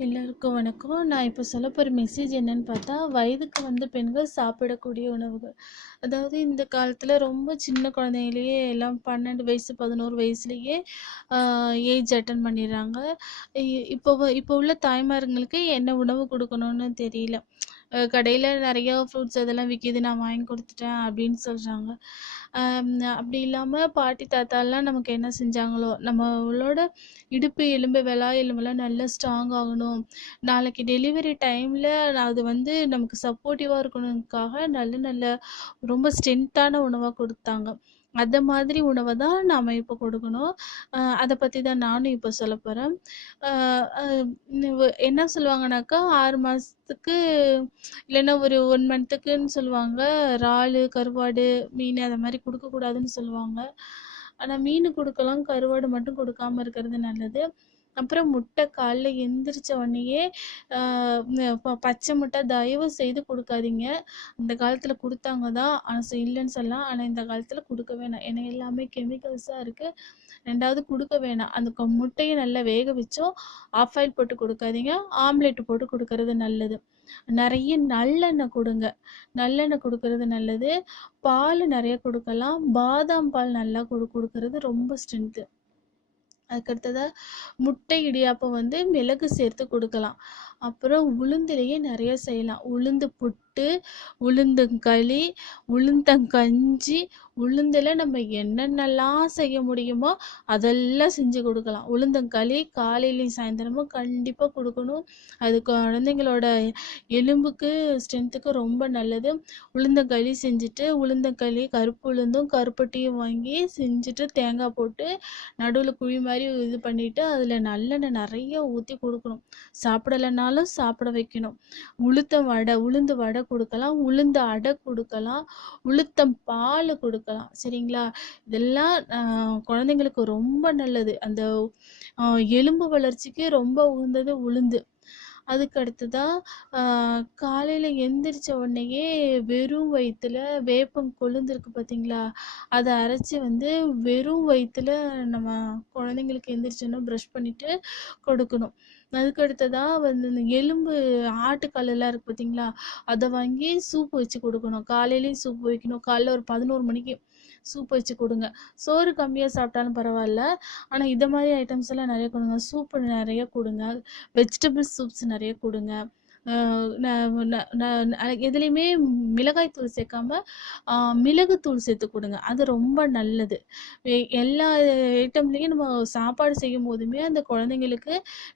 எல்லாருக்கும் வணக்கம். நான் இப்போ சொல்லப்போற மெசேஜ் என்னன்னு பார்த்தா, வயதுக்கு வந்த பெண்கள் சாப்பிடக்கூடிய உணவுகள். அதாவது இந்த காலத்துல ரொம்ப சின்ன குழந்தைங்களையே எல்லாம் 12 வயசு, 11 வயசுலயே ஏஜ் அட்டெண்ட் பண்ணிடுறாங்க. இ இப்போ உள்ள தாய்மார்களுக்கு என்ன உணவு குடுக்கணும்னு தெரியல. கடையில நெறைய ஃப்ரூட்ஸ் அதெல்லாம் விக்கிது. நான் வாங்கி குடுத்துட்டேன் அப்படின்னு சொல்றாங்க. அப்படி இல்லாம பாட்டி, தாத்தாலாம் நமக்கு என்ன செஞ்சாங்களோ, நம்மளோட இடுப்பு எலும்பு, விலா எலும்பெல்லாம் நல்லா ஸ்ட்ராங் ஆகணும். நாளைக்கு டெலிவரி டைம்ல அது வந்து நமக்கு சப்போர்ட்டிவா இருக்கணும்க்காக நல்ல நல்ல ரொம்ப ஸ்ட்ரென்த்தான உணவா குடுத்தாங்க. அந்த மாதிரி உணவ தான் நாம இப்போ கொடுக்கணும். அத பத்தி தான் நானும் இப்போ சொல்லப்போறேன். அ அ என்ன சொல்லுவாங்கனாக்கா, 6 மாசத்துக்கு இல்லைன்னா ஒரு 1 மந்த்துக்குன்னு சொல்லுவாங்க. இறாலு, கருவாடு, மீனு அந்த மாரி குடுக்கக்கூடாதுன்னு சொல்லுவாங்க. ஆனா மீனு குடுக்கலாம். கருவாடு மட்டும் குடுக்காம இருக்கிறது நல்லது. அப்புறம் முட்டை காலைல எந்திரிச்ச உடனேயே அ பச்சை முட்டை தயவு செய்து குடுக்காதீங்க. இந்த காலத்துல குடுத்தாங்க தான். ஆனா இல்லன்னு சொல்லலாம். ஆனா இந்த காலத்துல குடுக்க வேணாம். ஏன்னா எல்லாமே கெமிக்கல்ஸா இருக்கு. 2வது குடுக்க வேணாம். அந்த முட்டைய நல்லா வேக வச்சோ, ஆஃப் ஆயில் போட்டு குடுக்காதீங்க. ஆம்லெட் போட்டு குடுக்கறது நல்லது. நெறைய நல்லெண்ணெய் குடுங்க. நல்லெண்ணெய் குடுக்கறது நல்லது. பால் நெறைய குடுக்கலாம். பாதாம் பால் நல்லா குடுக்கறது ரொம்ப ஸ்ட்ரென்த்து. அதுக்கு அடுத்ததா முட்டை இடியாப்பம் வந்து மிளகு சேர்த்து குடுக்கலாம். அப்புறம் உளுந்துலயே நெறைய செய்யலாம். உளுந்து புட்டு, உளுந்தங்களி, உளுந்தங்கஞ்சி, உளுந்துல நம்ம என்னென்னலாம் செய்ய முடியுமோ அதெல்லாம் செஞ்சு குடுக்கலாம். உளுந்தங்களி காலையிலயும் சாயந்தரமும் கண்டிப்பா குடுக்கணும். அது குழந்தைங்களோட எலும்புக்கு, ஸ்ட்ரென்த்துக்கு ரொம்ப நல்லது. உளுந்தங்களி செஞ்சுட்டு, உளுந்தங்களி கருப்பு உளுந்தும், கருப்பட்டியும் வாங்கி செஞ்சுட்டு தேங்காய் போட்டு நடுவுல குழி மாரி இது பண்ணிட்டு, அதில நல்லெண்ணெய் நெறைய ஊத்தி குடுக்கணும். சாப்பிடலனாலும் சாப்பிட வைக்கணும். உளுந்து வடை குடுக்கலாம். உளுந்து அடை குடுக்கலாம். உளுத்தம் பால் குடுக்கலாம். சரிங்களா? இதெல்லாம் குழந்தைங்களுக்கு ரொம்ப நல்லது. அந்த எலும்பு வளர்ச்சிக்கு ரொம்ப உகந்தது உளுந்து. அதுக்கு அடுத்ததா காலையில எந்திரிச்ச உடனேயே வெறும் வயித்துல வேப்பம் கொழுந்து இருக்கு பார்த்தீங்களா? அத அரைச்சு வந்து வெறும் வயித்துல நம்ம குழந்தைங்களுக்கு எந்திரிச்சோன பிரஷ் பண்ணிட்டு கொடுக்கணும். அதுக்கு அடுத்ததா வந்து இந்த எலும்பு ஆட்டுக்காலெல்லாம் இருக்கு பார்த்தீங்களா? அத வாங்கி சூப் வச்சு குடுக்கணும். காலையிலயும் சூப் வைக்கணும். காலைல ஒரு 11 மணிக்கு சூப் வச்சு குடுங்க. சோறு கம்மியா சாப்பிட்டாலும் பரவால்ல. ஆனா இத மாரி ஐட்டம்ஸ் எல்லாம் நெறைய குடுங்க. சூப் நெறைய குடுங்க. வெஜிடபிள் சூப்ஸ் நெறைய குடுங்க. அ ந ந ந எதுலயுமே மிளகாய் தூள் சேர்க்காம, மிளகுத்தூள் சேர்த்து குடுங்க. அது ரொம்ப நல்லது. எல்லா ஐட்டம்லயும் நம்ம சாப்பாடு செய்யும்போதுமே அந்த குழந்தைங்களுக்கு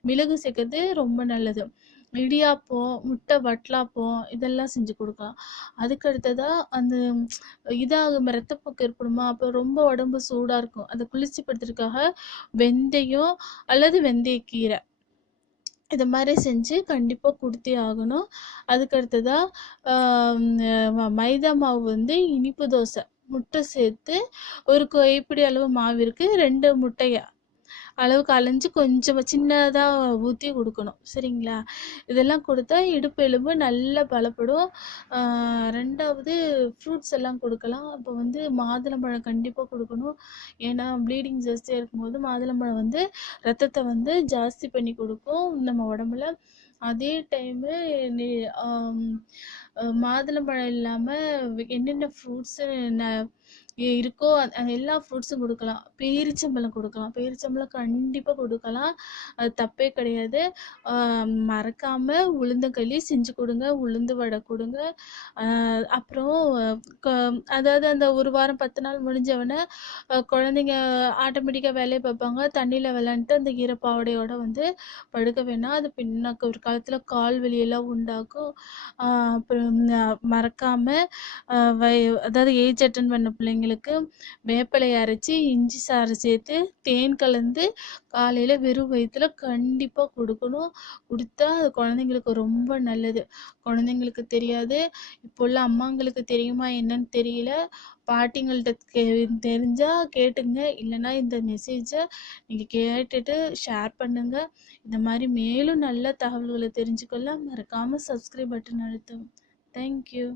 மிளகு சேர்க்கறது ரொம்ப நல்லது. இடியாப்பம், முட்டை வட்டலாப்பம் இதெல்லாம் செஞ்சு குடுக்கலாம். அதுக்கு அடுத்ததா அந்த ரத்தப்போக்கு ஏற்படுமா, அப்போ ரொம்ப உடம்பு சூடா இருக்கும். அத குளிர்ச்சிப்படுத்துறதுக்காக வெந்தயம் அல்லது வெந்தயக்கீரை இத மாரி செஞ்சு கண்டிப்பா குடுத்தே ஆகணும். அதுக்கு அடுத்ததா மைதா மாவு வந்து இனிப்பு தோசை, முட்டை சேர்த்து ஒரு கைப்பிடி அளவு மாவிற்கு 2 முட்டைய அளவுக்கு அலஞ்சு கொஞ்சமா சின்னதா ஊத்தி குடுக்கணும். சரிங்களா? இதெல்லாம் குடுத்தா இடுப்பு எலும்பு நல்லா பலப்படும். 2வது ஃப்ரூட்ஸ் எல்லாம் குடுக்கலாம். அப்போ வந்து மாதுளம்பழம் கண்டிப்பா குடுக்கணும். ஏன்னா ப்ளீடிங் ஜாஸ்தியா இருக்கும்போது மாதுளம்பழம் வந்து ரத்தத்த வந்து ஜாஸ்தி பண்ணி குடுக்கும் நம்ம உடம்புல. அதே டைமு நெ ஆம் மாதுளம்பழம் இல்லாம என்னென்ன ஃப்ரூட்ஸு இருக்கோ அந்த எல்லா ஃப்ரூட்ஸும் குடுக்கலாம். பேரிச்சம்பழம் குடுக்கலாம். பேரிச்சம்பழம் கண்டிப்பா குடுக்கலாம். அது தப்பே கிடையாது. மறக்காம உளுந்தங்களி செஞ்சு குடுங்க. உளுந்து வடை குடுங்க. அப்புறம் க அதாவது அந்த 1 வாரம் 10 நாள் முடிஞ்சவொன்னே குழந்தைங்க ஆட்டோமேட்டிக்கா வேலைய பார்ப்பாங்க. தண்ணீல விளையாண்டுட்டு அந்த ஈரப்பாவாடையோட வந்து படுக்க வேணாம். அது பின்னாக்க ஒரு காலத்துல கால் வலியெல்லாம் உண்டாக்கும். அப்புறம் மறக்காம அ வய அதாவது ஏஜ் அட்டெண்ட் பண்ண பிள்ளைங்களுக்கு வேப்பிலைய அரைச்சு, இஞ்சி சாறு சேர்த்து, தேன் கலந்து காலையில வெறும் வயித்துல கண்டிப்பா குடுக்கணும். குடுத்தா அது குழந்தைங்களுக்கு ரொம்ப நல்லது. குழந்தைங்களுக்கு தெரியாது. இப்போ உள்ள அம்மாங்களுக்கு தெரியுமா என்னன்னு தெரியல. பாட்டிங்கள்ட்ட தெரிஞ்சா கேட்டுங்க. இல்லன்னா இந்த மெசேஜ நீங்க கேட்டுட்டு ஷேர் பண்ணுங்க. இந்த மாரி மேலும் நல்ல தகவல்கள தெரிஞ்சுக்கொள்ள மறக்காம சப்ஸ்கிரைப் பட்டன் அழுத்தவும். Thank you.